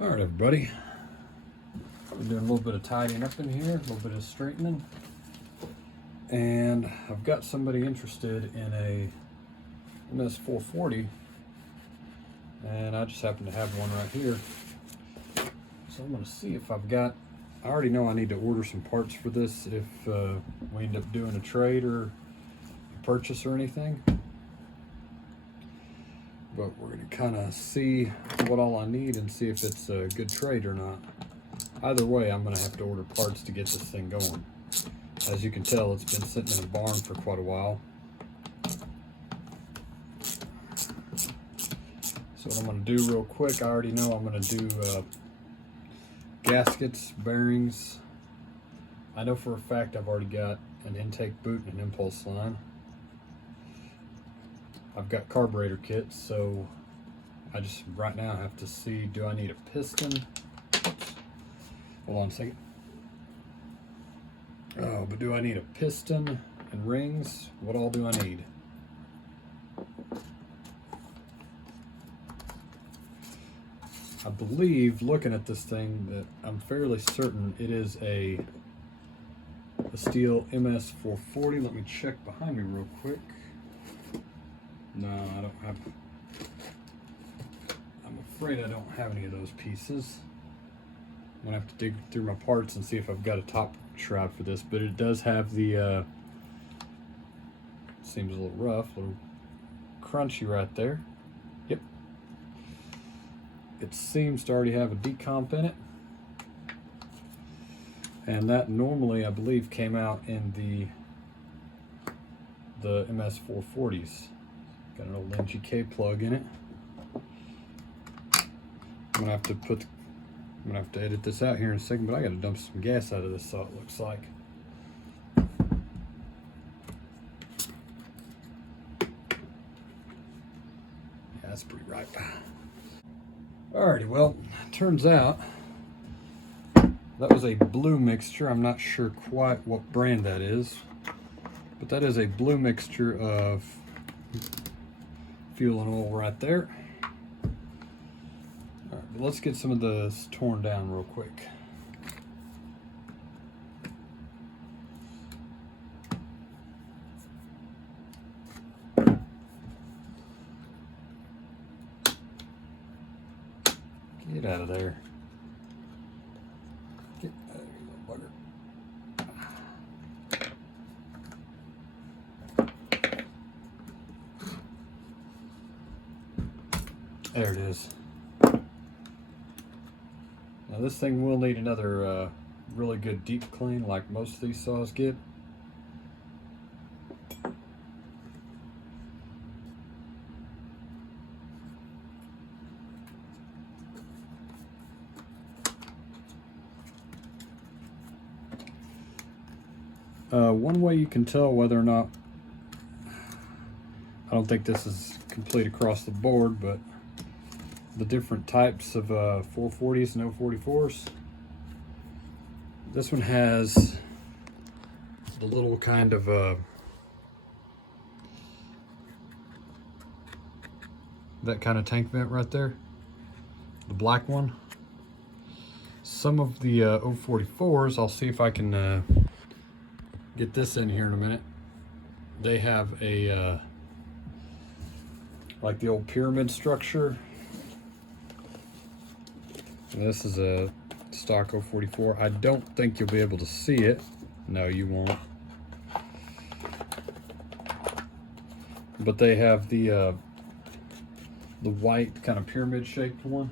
All right, everybody. We're doing a little bit of tidying up in here, a little bit of straightening. And I've got somebody interested in a MS440, and I just happen to have one right here. So I'm gonna see if I've got, I already know I need to order some parts for this if we end up doing a trade or a purchase or anything. But we're gonna kind of see what all I need and see if it's a good trade or not. Either way, I'm gonna have to order parts to get this thing going. As you can tell, it's been sitting in a barn for quite a while. So what I'm gonna do real quick, I already know I'm gonna do gaskets, bearings. I know for a fact I've already got an intake boot and an impulse line. I've got carburetor kits, so I just right now have to see, do I need a piston? Oops. Hold on a second. Oh, but do I need a piston and rings? What all do I need? I believe, looking at this thing, that I'm fairly certain it is a STIHL MS440. Let me check behind me real quick. No, I don't have, I'm afraid I don't have any of those pieces. I'm gonna have to dig through my parts and see if I've got a top shroud for this, but it does have the, seems a little rough, a little crunchy right there. Yep. It seems to already have a decomp in it. And that normally, I believe, came out in the MS440s. Got an old NGK plug in it. I'm gonna have to edit this out here in a second, but I gotta dump some gas out of this, so it looks like. Yeah, that's pretty ripe. Alrighty, well, turns out that was a blue mixture. I'm not sure quite what brand that is, but that is a blue mixture of fuel and oil right there. All right, but let's get some of this torn down real quick. Get out of there. Get out of here, little bugger. There it is. Now this thing will need another really good deep clean like most of these saws get. One way you can tell whether or not, I don't think this is complete across the board, but the different types of 440s and 044s. This one has the little kind of that kind of tank vent right there, the black one. Some of the 044s, I'll see if I can get this in here in a minute. They have a like the old pyramid structure. And this is a stock 044. I don't think you'll be able to see it. No, you won't. But they have the white kind of pyramid shaped one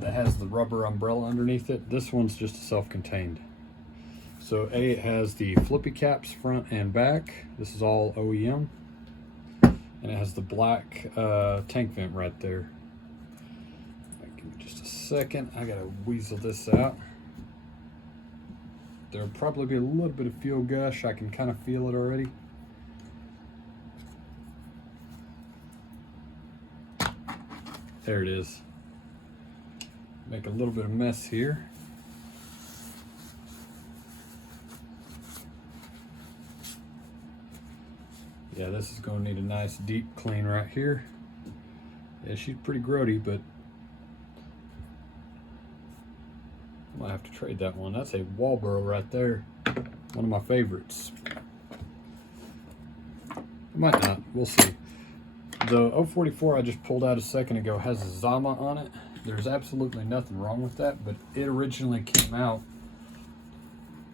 that has the rubber umbrella underneath it. This one's just a self-contained. So it has the flippy caps front and back. This is all OEM. And it has the black tank vent right there. Give me just a second. I gotta weasel this out. There'll probably be a little bit of fuel gush. I can kind of feel it already. There it is. Make a little bit of mess here. Yeah, this is going to need a nice deep clean right here. Yeah, she's pretty grody, but Might have to trade that one. That's a Walbro right there. One of my favorites. Might not. We'll see. The 044 I just pulled out a second ago has a Zama on it. There's absolutely nothing wrong with that, but it originally came out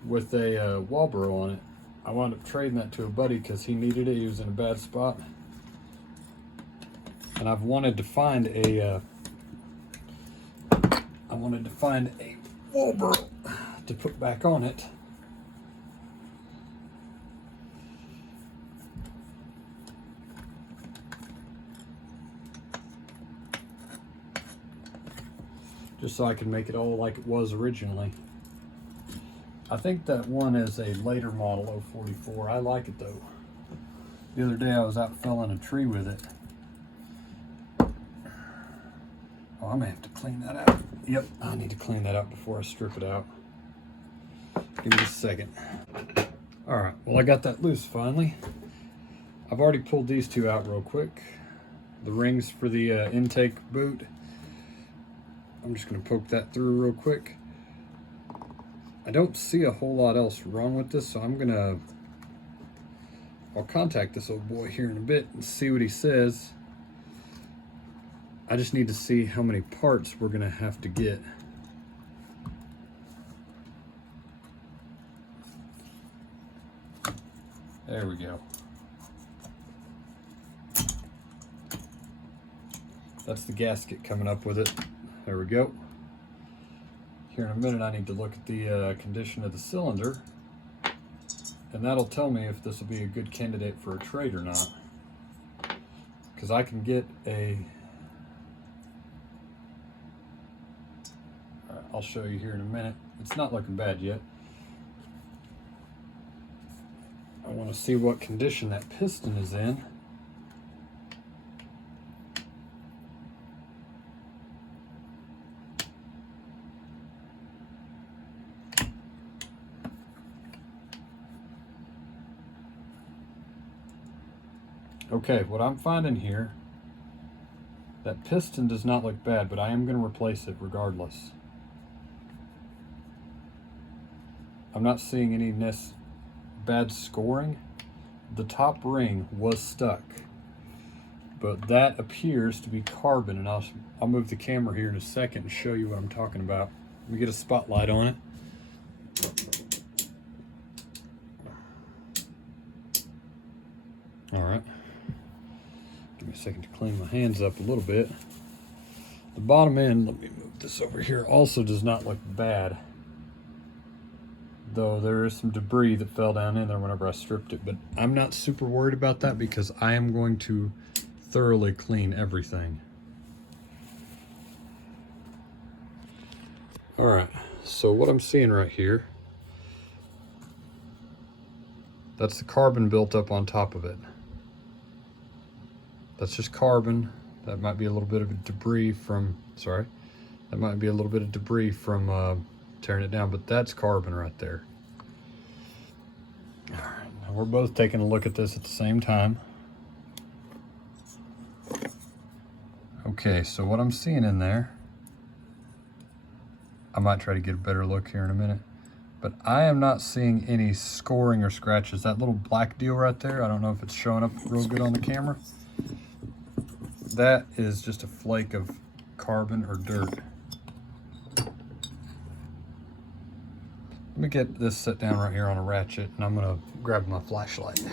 with a Walbro on it. I wound up trading that to a buddy because he needed it. He was in a bad spot. And I've wanted to find a Walbro to put back on it. Just so I can make it all like it was originally. I think that one is a later model 044. I like it though. The other day I was out felling a tree with it. Oh, I'm gonna have to clean that out. Yep, I need to clean that out before I strip it out. Give me just a second. All right, well I got that loose finally. I've already pulled these two out real quick. The rings for the intake boot. I'm just gonna poke that through real quick. I don't see a whole lot else wrong with this, so I'll contact this old boy here in a bit and see what he says. I just need to see how many parts we're gonna have to get. There we go. That's the gasket coming up with it. There we go. Here in a minute I need to look at the condition of the cylinder, and that'll tell me if this will be a good candidate for a trade or not. Because I can get a... Alright, I'll show you here in a minute. It's not looking bad yet. I want to see what condition that piston is in. Okay, what I'm finding here, that piston does not look bad, but I am going to replace it regardless. I'm not seeing any bad scoring. The top ring was stuck, but that appears to be carbon, and I'll move the camera here in a second and show you what I'm talking about. Let me get a spotlight on it. All right. Give me a second to clean my hands up a little bit. The bottom end, let me move this over here, also does not look bad. Though there is some debris that fell down in there whenever I stripped it, but I'm not super worried about that because I am going to thoroughly clean everything. All right, so what I'm seeing right here, that's the carbon built up on top of it. That's just carbon. That might be a little bit of debris from, sorry, that might be a little bit of debris from tearing it down, but that's carbon right there. All right, now we're both taking a look at this at the same time. Okay, so what I'm seeing in there, I might try to get a better look here in a minute, but I am not seeing any scoring or scratches. That little black deal right there, I don't know if it's showing up real good on the camera. That is just a flake of carbon or dirt. Let me get this set down right here on a ratchet, and I'm gonna grab my flashlight.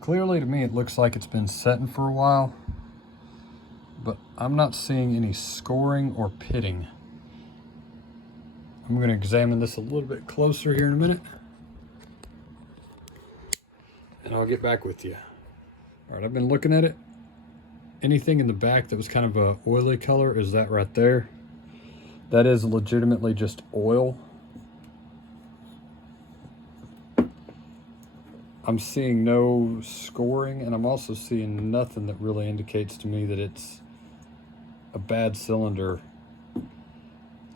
Clearly to me it looks like it's been setting for a while, but I'm not seeing any scoring or pitting. I'm gonna examine this a little bit closer here in a minute, and I'll get back with you. All right, I've been looking at it. Anything in the back that was kind of a oily color is that right there. That is legitimately just oil. I'm seeing no scoring, and I'm also seeing nothing that really indicates to me that it's a bad cylinder.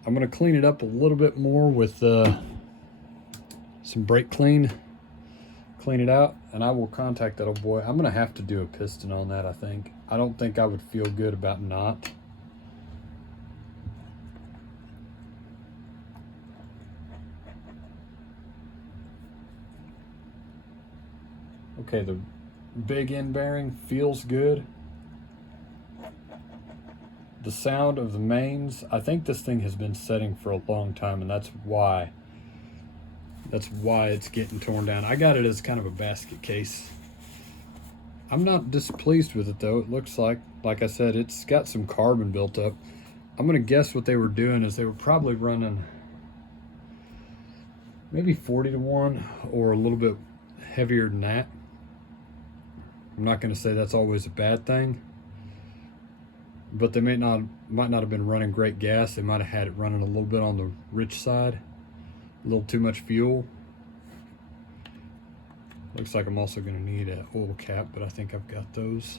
I'm gonna clean it up a little bit more with some brake clean clean it out, and I will contact that old boy. I'm gonna have to do a piston on that, I think. I don't think I would feel good about not. Okay, the big end bearing feels good. The sound of the mains, I think this thing has been setting for a long time, and that's why it's getting torn down. I got it as kind of a basket case. I'm not displeased with it though. It looks like I said, it's got some carbon built up. I'm gonna guess what they were doing is they were probably running maybe 40-to-1 or a little bit heavier than that. I'm not gonna say that's always a bad thing, but they might not have been running great gas. They might have had it running a little bit on the rich side, a little too much fuel. Looks like I'm also going to need an oil cap, but I think I've got those.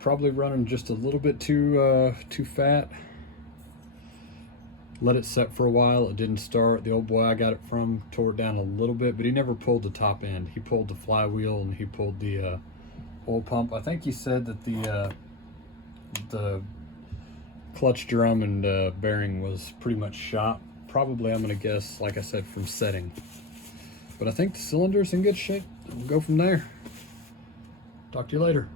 Probably running just a little bit too fat. Let it set for a while. It didn't start. The old boy I got it from tore it down a little bit, but he never pulled the top end. He pulled the flywheel and he pulled the oil pump. I think he said that the clutch drum and bearing was pretty much shot. Probably, I'm going to guess, like I said, from setting. But I think the cylinder's in good shape. We'll go from there. Talk to you later.